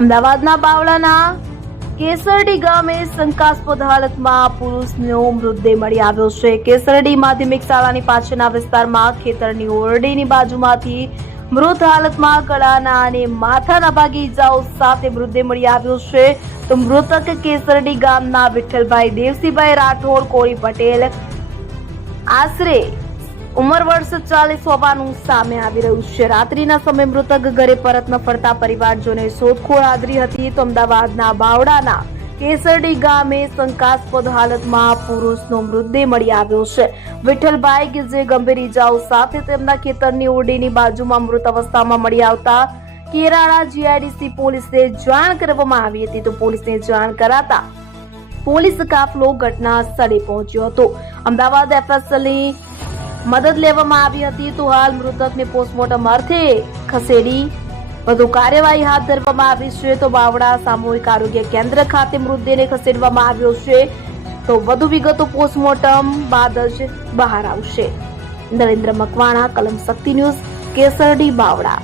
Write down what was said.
અમદાવાદના બાવળાના કેસરડી ગામે શંકાસ્પદ હાલતમાં પુરુષનો મૃતદેહ મળી આવ્યો છે. કેસરડી માધ્યમિક શાળાની પાછળના વિસ્તારમાં ખેતરની ઓરડીની બાજુમાંથી મૃત હાલતમાં ગળાના અને માથાના ભાગે ઈજાઓ સાથે મૃતદેહ મળી આવ્યો છે. તો મૃતક કેસરડી ગામના વિઠ્ઠલભાઈ દેવસીભાઈ રાઠોડ, કોળી પટેલ આશરે ઉંમર વર્ષ ચાલીસ હોવાનું સામે આવી રહ્યું છે. રાત્રિના સમયે મૃતક ઘરે પરત ન ફરતા પરિવારજોને શોધખોળ આદરી હતી તો અમદાવાદના બાવડાના કેસરડી ગામે શંકાસ્પદ હાલતમાં પુરુષનો મૃતદેહ મળી આવ્યો છે. વિઠ્ઠલભાઈ કે જે ગંભીર ઇજાઓ સાથે તેમના ખેતરની ઓરડીની બાજુમાં મૃત અવસ્થામાં મળી આવતા કેરાળા જીઆઈડીસી પોલીસને જાણ કરવામાં આવી હતી તો પોલીસને જાણ કરાતા પોલીસ કાફલો ઘટના સ્થળે પહોંચ્યો હતો. અમદાવાદ એફએસએલની મદદ લેવામાં આવી હતી. તો હાલ મૃતકને પોસ્ટમોર્ટમ અર્થે ખસેડી વધુ કાર્યવાહી હાથ ધરવામાં આવી છે. તો બાવડા સામૂહિક આરોગ્ય કેન્દ્ર ખાતે મૃતદેહને ખસેડવામાં આવ્યો છે. તો વધુ વિગતો પોસ્ટમોર્ટમ બાદ જ બહાર આવશે. નરેન્દ્ર મકવાણા, કલમ શક્તિ ન્યૂઝ, કેસરડી બાવડા